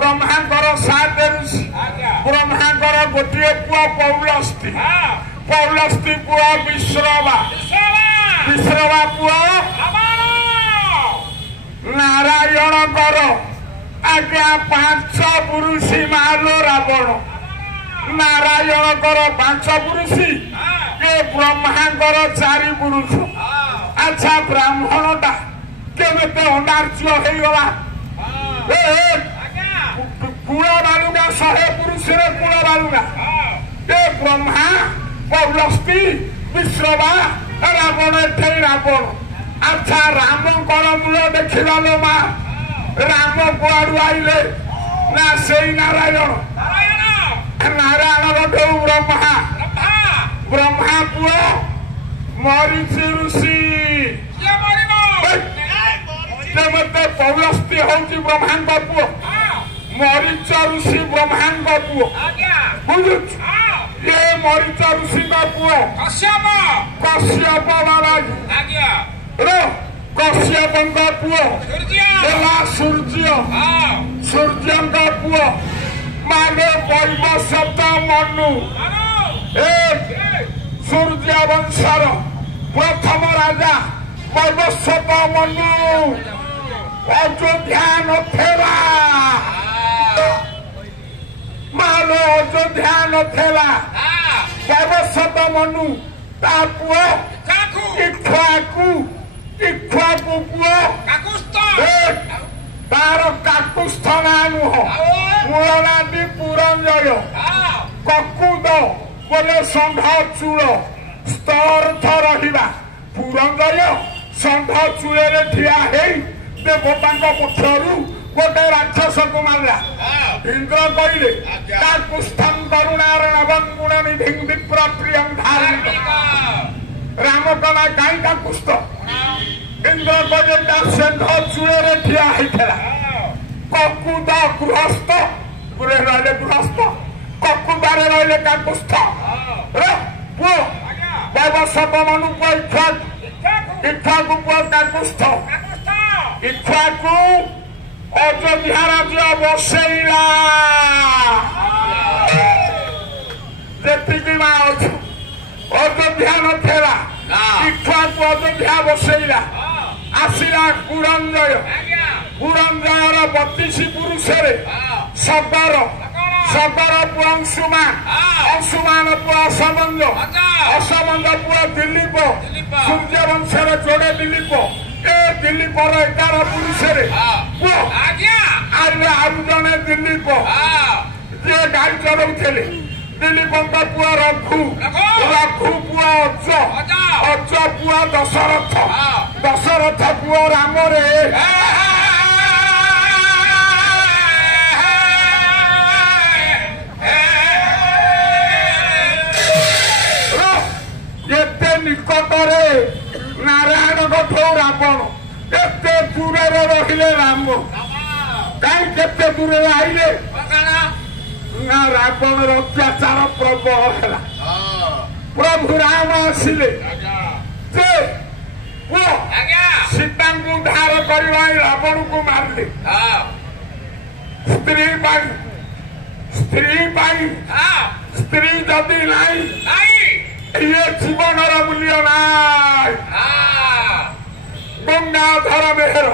ब्रह्मांकर 7 ऋषि ब्रह्मांकर गोटे पुआ पौलस्ती पौलस्ती पुआ विश्रवा विश्रवा पुआ नारायणकर आज्ञा 5 पुरुषी मालो रावण नारायणकर 5 पुरुषी ये ब्रह्मांकर 4 पुरुष अच्छा ब्राह्मणटा केमते अनार्य होगला कूड़ा बालुगा 100 पुरुष कूड़ा बालुगा ये ब्रह्मा पौलस्ती विश्रवा रावण एठे रावण अच्छा रामकर मूल देखा लो मा राम कुआड़ू आइले ना से नारायण नारायण बधु ब्रह्मा ब्रह्मा पुओ मरीचि ऋषि मत पौलस्ती हूँ ब्रह्मा पुओ मरीच ऋषि ब्रह्मा पुओ बुझु ये मरीच ऋषि पुओ कश्यप बाबा कश्यप पुओ सूर्य सूर्य पुओ माने वैवस्वत मनु सूर्य वंशर प्रथम राजा वैवस्वत मनु अयोध्या नथेला मालो अयोध्या नथेला वैवस्वत मनु ता पुओ इक्ष्वाकु पुओ तार काकुस्थ ना नुह मूलनादी पुरंजय ककुद बोले षंढ चूल स्तर्थ रहिबा पुरंजय षंढ चूले ठिया देवता पक्षरु गोटे राक्षस को मारा इंद्र कहले काकुस्थं करुणारणवं गुणनिधिं विप्र प्रियं धारित राम कला कहीं काकुस्थ इंद्र कहले षंढ चूले ठिया होइथला ककुद गृहस्थ पूरे रहे गृहस्थ ककुदारे रहे काकुस्थ पुओ वैवस्वत मनु पुओ इक्ष्वाकु पुओ काकुस्थ इक्ष्वाकु अयोध्या राज्य बसैला जी माँ अयोध्या नथेला इक्ष्वाकु अयोध्या बसैला आसिला कुरंजय कुरंजयर 32 पुरुष शबर शबर पुओ अंशुमान अंशुमान पुओ असमंज असमंज पुओ दिलीप सूर्य वंशर जोड़े दिलीप ए दिलीपर 11 पुरुष पुओ आइले आउ जने दिलीप जे गाड़ी चलाउଥିଲେ दिलीप पुओ रघु रघु पुओ अज पुओ दशरथ दशरथ पुओ राम रे निकटरे नारायण गठौ रावण एते दूर रहिले राम कहीं केते दूर आइले ना रावण अत्याचार प्रबल है प्रभु राम आसिले सीता को उद्धार करवा रावण को मारले स्त्री जदि नहीं ये जीवन मूल्य नाई गंगाधर मेहर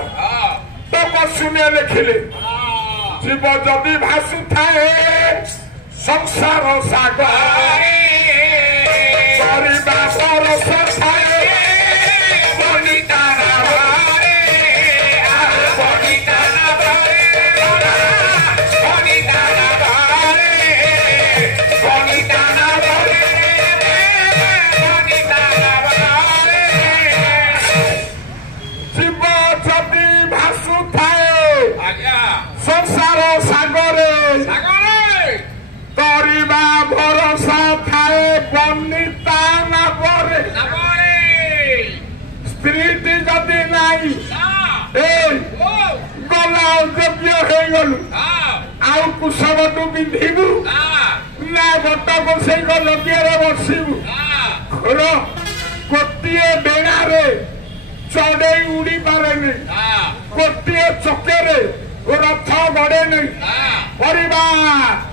तपस्वी लिखिले जीव जदि भाषु थाए संसार सागर रस थाए संसार सागरे तरीबा भरोसा थाए बनिता नाबरे स्त्री जदि नाई गला योग्य हो गलु आउ कुशबटू पिंधु ना गोट बसई योग्य बसबू खोल गोटे बेड़ा चढ़ई उड़ी पारे गोटे चके रथ गड़े नहीं ସରକାର